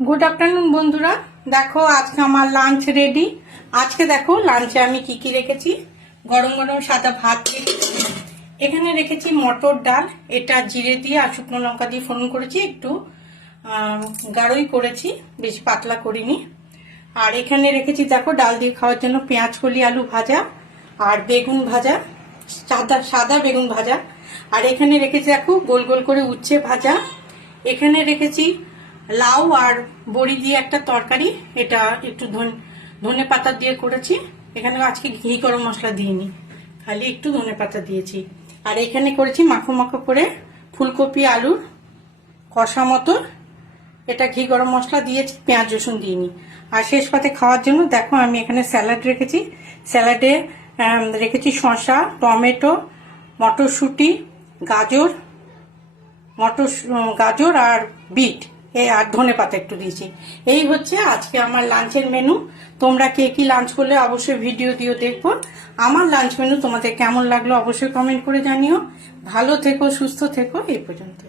Good afternoon बंधुरा देखो आज के हमार लांच रेडी। आज के देखो लांचे আমি কি কি রেখেছি। গরম গরম সাদা ভাত রেখেছি, এখানে রেখেছি মটর ডাল, এটা জিরে দিয়ে আর শুকনো লঙ্কা দিয়ে ফোড়ন করেছি, একটু গাঢ়ই করেছি, বেশি পাতলা করিনি। আর এখানে রেখেছি দেখো ডাল দিয়ে খাওয়ার জন্য পেঁয়াজ কলি আলু ভাজা আর বেগুন ভাজা, সাদা সাদা বেগুন ভাজা। আর এখানে রেখেছি দেখো গোল গোল করে উচ্ছে ভাজা। এখানে রেখেছি লাউ আর বড়ি দিয়ে একটা তরকারি, এটা একটু ধনে পাতা দিয়ে করেছি। এখানে আজকে ঘি গরম মশলা দিইনি, খালি একটু ধনে পাতা দিয়েছি। আর এখানে করেছি মাখো মাখো করে ফুলকপি আলুর কষা মতো, এটা ঘি গরম মশলা দিয়েছি, পেঁয়াজ রসুন দিইনি। আর শেষ পাতে খাওয়ার জন্য দেখো আমি এখানে স্যালাড রেখেছি। স্যালাডে রেখেছি শসা, টমেটো, মটরশুঁটি, গাজর আর বিট আর ধনে পাতা একটু দিয়েছি। এই হচ্ছে আজকে আমার লাঞ্চের মেনু। তোমরা কে কি লাঞ্চ করলে অবশ্যই ভিডিও দিও দেখবো। আমার লাঞ্চ মেনু তোমাদের কেমন লাগলো অবশ্যই কমেন্ট করে জানিও। ভালো থেকো, সুস্থ থেকো, এই পর্যন্ত।